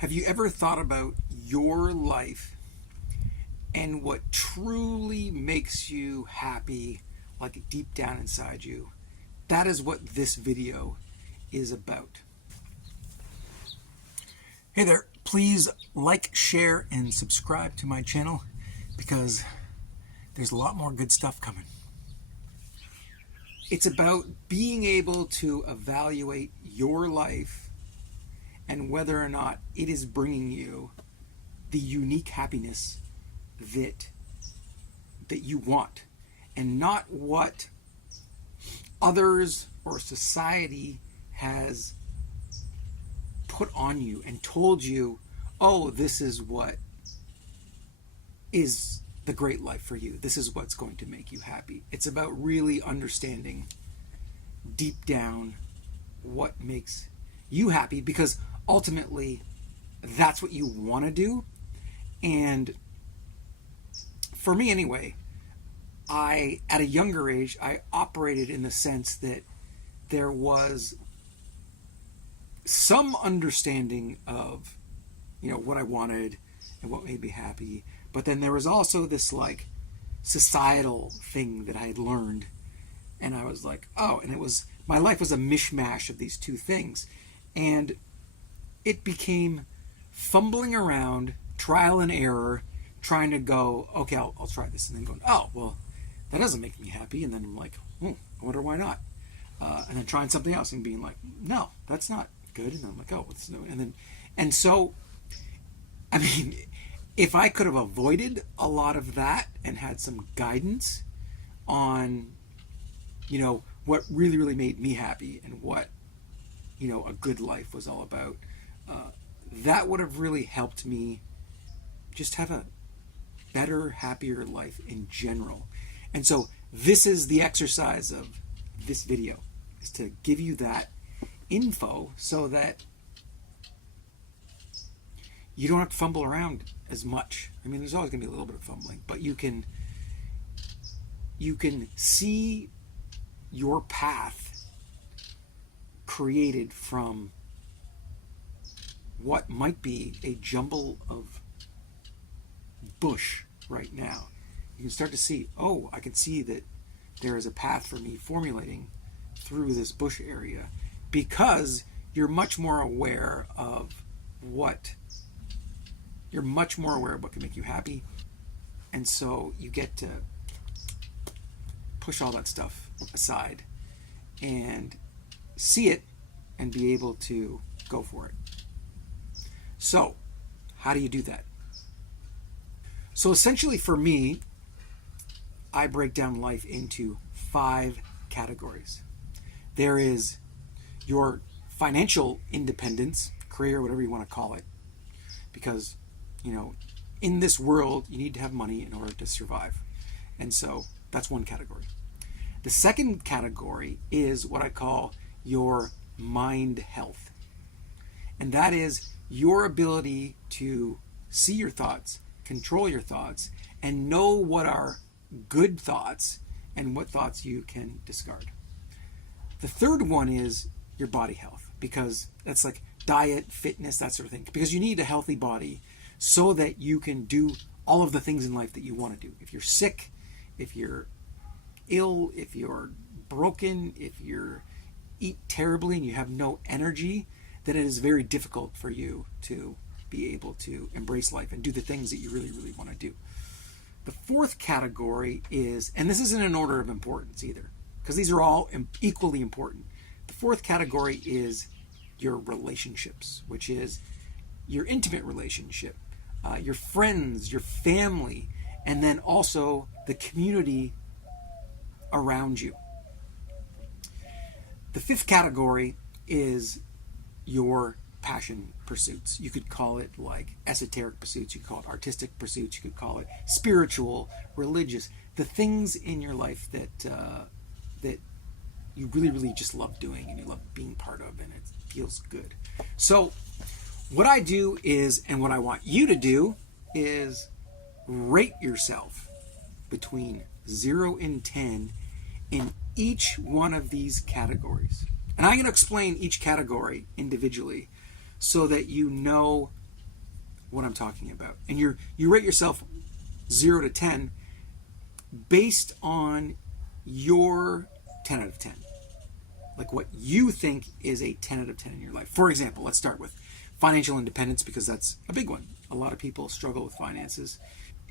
Have you ever thought about your life and what truly makes you happy, like deep down inside you? That is what this video is about. Hey there, please like, share, and subscribe to my channel because there's a lot more good stuff coming. It's about being able to evaluate your life and whether or not it is bringing you the unique happiness that you want, and not what others or society has put on you and told you, oh, this is what is the great life for you. This is what's going to make you happy. It's about really understanding deep down what makes you happy, because ultimately that's what you want to do. And for me anyway, at a younger age, I operated in the sense that there was some understanding of, what I wanted and what made me happy. But then there was also this like societal thing that I had learned. And I was like, oh, and my life was a mishmash of these two things. And it became fumbling around, trial and error, trying to go, okay, I'll try this. And then going, oh, well, that doesn't make me happy. And then I'm like, I wonder why not. And then trying something else and being like, no, that's not good. And then I'm like, oh, what's new? And so, I mean, if I could have avoided a lot of that and had some guidance on, what really, really made me happy and what, a good life was all about, that would have really helped me just have a better, happier life in general. And so this is the exercise of this video, is to give you that info so that you don't have to fumble around as much. I mean, there's always going to be a little bit of fumbling, but you can see your path created from what might be a jumble of bush right now. You can start to see, oh, I can see that there is a path for me formulating through this bush area, because you're much more aware of what can make you happy. And so you get to push all that stuff aside and see it and be able to go for it. So, how do you do that? So essentially for me, I break down life into 5 categories. There is your financial independence, career, whatever you want to call it, because, in this world, you need to have money in order to survive. And so that's one category. The second category is what I call your mind health. And that is your ability to see your thoughts, control your thoughts, and know what are good thoughts and what thoughts you can discard. The third one is your body health, because that's like diet, fitness, that sort of thing. Because you need a healthy body so that you can do all of the things in life that you want to do. If you're sick, if you're ill, if you're broken, if you eat terribly and you have no energy, then it is very difficult for you to be able to embrace life and do the things that you really, really want to do. The fourth category is, and this isn't in order of importance either, because these are all equally important. The fourth category is your relationships, which is your intimate relationship, your friends, your family, and then also the community around you. The fifth category is your passion pursuits. You could call it like esoteric pursuits, you could call it artistic pursuits, you could call it spiritual, religious, the things in your life that you really, really just love doing and you love being part of, and it feels good. So what I do is, and what I want you to do is, rate yourself between 0 and 10 in each one of these categories. And I'm going to explain each category individually so that you know what I'm talking about. And you rate yourself 0 to 10 based on your 10 out of 10. Like what you think is a 10 out of 10 in your life. For example, let's start with financial independence, because that's a big one. A lot of people struggle with finances.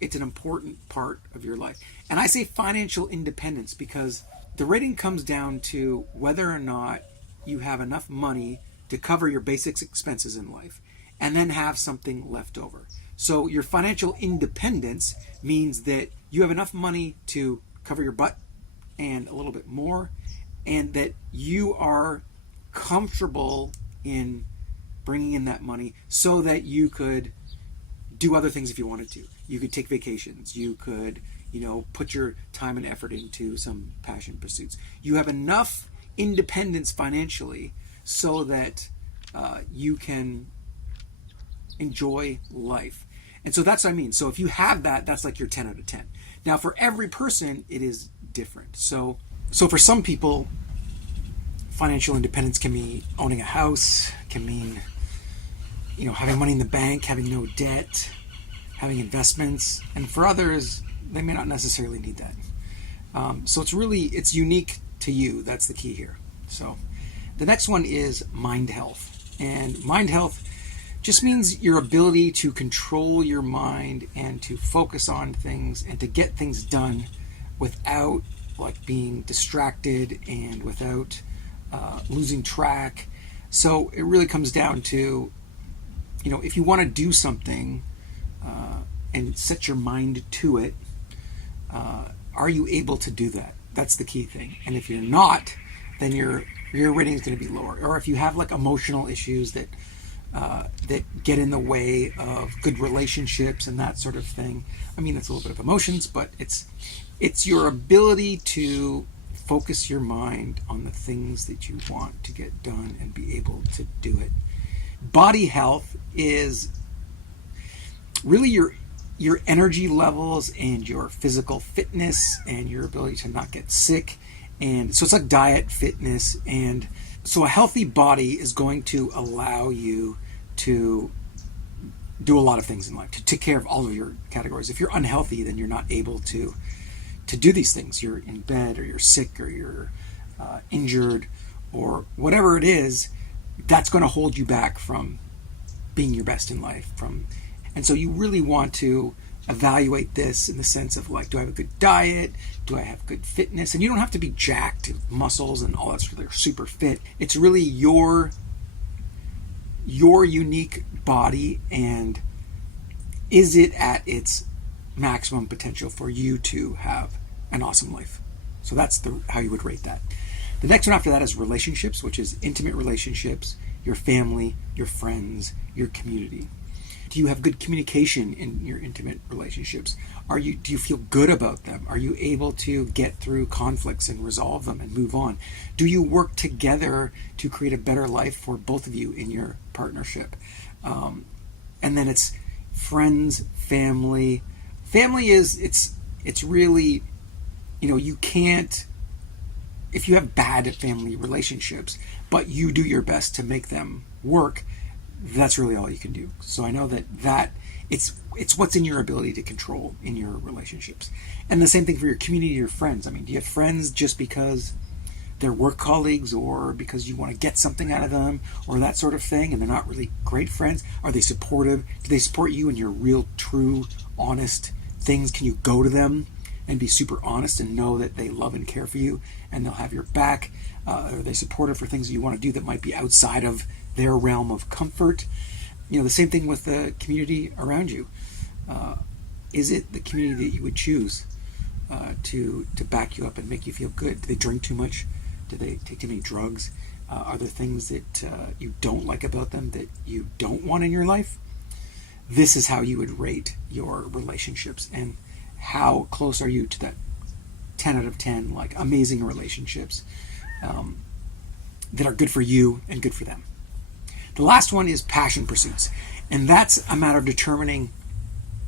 It's an important part of your life. And I say financial independence because the rating comes down to whether or not you have enough money to cover your basic expenses in life and then have something left over. So your financial independence means that you have enough money to cover your butt and a little bit more, and that you are comfortable in bringing in that money so that you could do other things if you wanted to. You could take vacations. You could, put your time and effort into some passion pursuits. You have enough independence financially so that you can enjoy life. And so that's what I mean. So if you have that, that's like your 10 out of 10. Now, for every person, it is different. So for some people, financial independence can mean owning a house, can mean, having money in the bank, having no debt, having investments. And for others, they may not necessarily need that. So it's unique to you. That's the key here. So the next one is mind health. And mind health just means your ability to control your mind and to focus on things and to get things done without being distracted and without losing track. So it really comes down to, if you want to do something and set your mind to it, are you able to do that? That's the key thing. And if you're not, then your rating is going to be lower. Or if you have emotional issues that get in the way of good relationships and that sort of thing. I mean, it's a little bit of emotions, but it's your ability to focus your mind on the things that you want to get done and be able to do it. Body health is really your energy levels and your physical fitness and your ability to not get sick. And so it's like diet, fitness, and so a healthy body is going to allow you to do a lot of things in life, to take care of all of your categories. If you're unhealthy, then you're not able to do these things. You're in bed, or you're sick, or you're injured, or whatever it is, that's going to hold you back from being your best in life. And so you really want to evaluate this in the sense of do I have a good diet? Do I have good fitness? And you don't have to be jacked, muscles and all that sort of, they're super fit. It's really your unique body, and is it at its maximum potential for you to have an awesome life? So that's how you would rate that. The next one after that is relationships, which is intimate relationships, your family, your friends, your community. Do you have good communication in your intimate relationships? Do you feel good about them? Are you able to get through conflicts and resolve them and move on? Do you work together to create a better life for both of you in your partnership? And then it's friends, family. Family it's really, you can't, if you have bad family relationships, but you do your best to make them work, that's really all you can do. So I know that it's what's in your ability to control in your relationships. And the same thing for your community, your friends. I mean, do you have friends just because they're work colleagues or because you want to get something out of them or that sort of thing, and they're not really great friends? Are they supportive? Do they support you in your real, true, honest things? Can you go to them and be super honest and know that they love and care for you and they'll have your back? Are they supportive for things that you want to do that might be outside of their realm of comfort? The same thing with the community around you. Is it the community that you would choose to back you up and make you feel good? Do they drink too much? Do they take too many drugs? Are there things that you don't like about them that you don't want in your life? This is how you would rate your relationships, and how close are you to that 10 out of 10 amazing relationships that are good for you and good for them. The last one is passion pursuits, and that's a matter of determining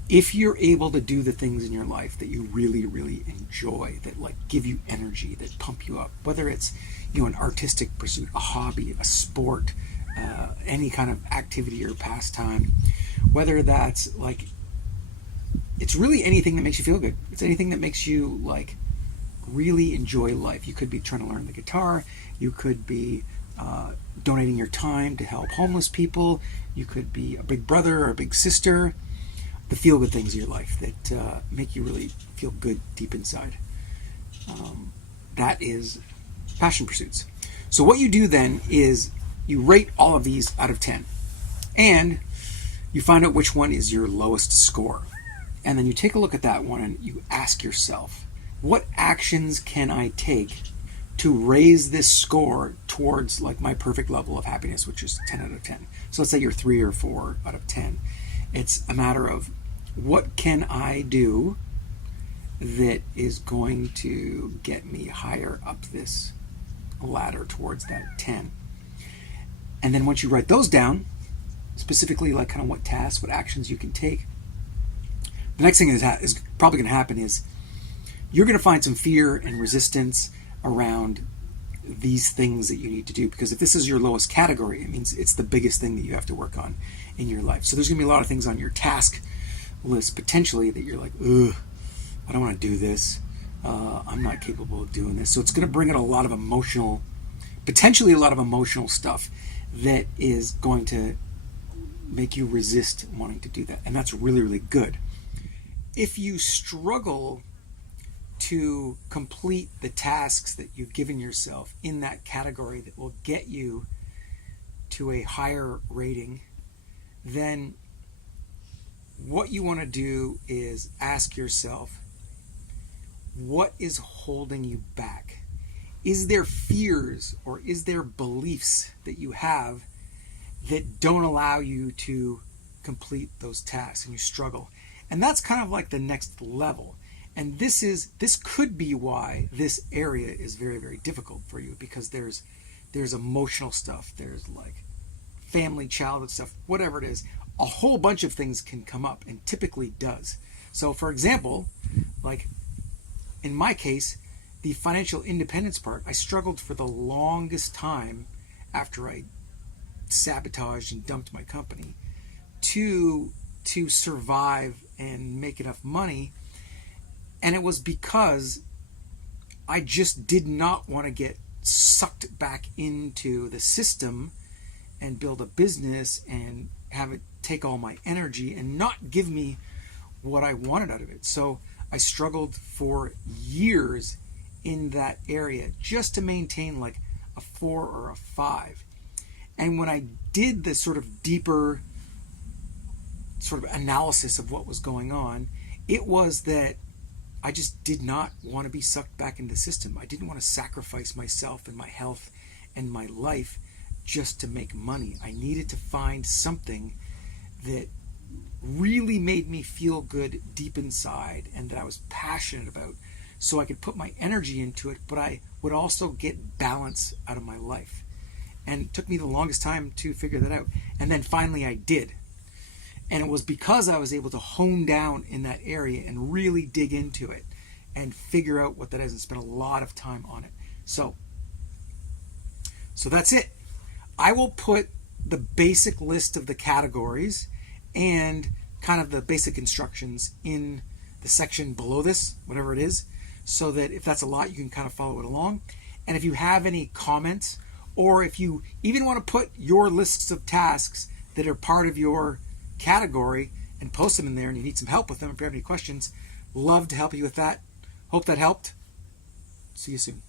if you're able to do the things in your life that you really, really enjoy, that give you energy, that pump you up, whether it's an artistic pursuit, a hobby, a sport, any kind of activity or pastime, whether that's like, it's really anything that makes you feel good. It's anything that makes you like really enjoy life. You could be trying to learn the guitar. You could be donating your time to help homeless people. You could be a big brother or a big sister. The feel-good things in your life that make you really feel good deep inside. That is passion pursuits. So what you do then is you rate all of these out of 10. And you find out which one is your lowest score. And then you take a look at that one and you ask yourself, what actions can I take to raise this score towards like my perfect level of happiness, which is 10 out of 10. So let's say you're 3 or 4 out of 10. It's a matter of what can I do that is going to get me higher up this ladder towards that 10. And then once you write those down, specifically like kind of what tasks, what actions you can take, the next thing is probably going to happen is you're going to find some fear and resistance around these things that you need to do. Because if this is your lowest category, it means it's the biggest thing that you have to work on in your life. So there's going to be a lot of things on your task list potentially that you're like, ugh, I don't want to do this. I'm not capable of doing this. So it's going to bring out potentially a lot of emotional stuff that is going to make you resist wanting to do that. And that's really, really good. If you struggle to complete the tasks that you've given yourself in that category that will get you to a higher rating, then what you want to do is ask yourself, what is holding you back? Is there fears or is there beliefs that you have that don't allow you to complete those tasks and you struggle? And that's kind of like the next level. And this could be why this area is very, very difficult for you, because there's emotional stuff, there's like family, childhood stuff, whatever it is. A whole bunch of things can come up, and typically does. So for example, like in my case, the financial independence part, I struggled for the longest time after I sabotaged and dumped my company to survive and make enough money. And it was because I just did not want to get sucked back into the system and build a business and have it take all my energy and not give me what I wanted out of it. So I struggled for years in that area just to maintain like a 4 or a 5. And when I did the sort of deeper sort of analysis of what was going on, it was that I just did not want to be sucked back into the system. I didn't want to sacrifice myself and my health and my life just to make money. I needed to find something that really made me feel good deep inside and that I was passionate about, so I could put my energy into it, but I would also get balance out of my life. And it took me the longest time to figure that out. And then finally I did. And it was because I was able to hone down in that area and really dig into it and figure out what that is and spend a lot of time on it. So that's it. I will put the basic list of the categories and kind of the basic instructions in the section below this, whatever it is, so that if that's a lot, you can kind of follow it along. And if you have any comments, or if you even want to put your lists of tasks that are part of your category and post them in there, and you need some help with them, if you have any questions, love to help you with that. Hope that helped. See you soon.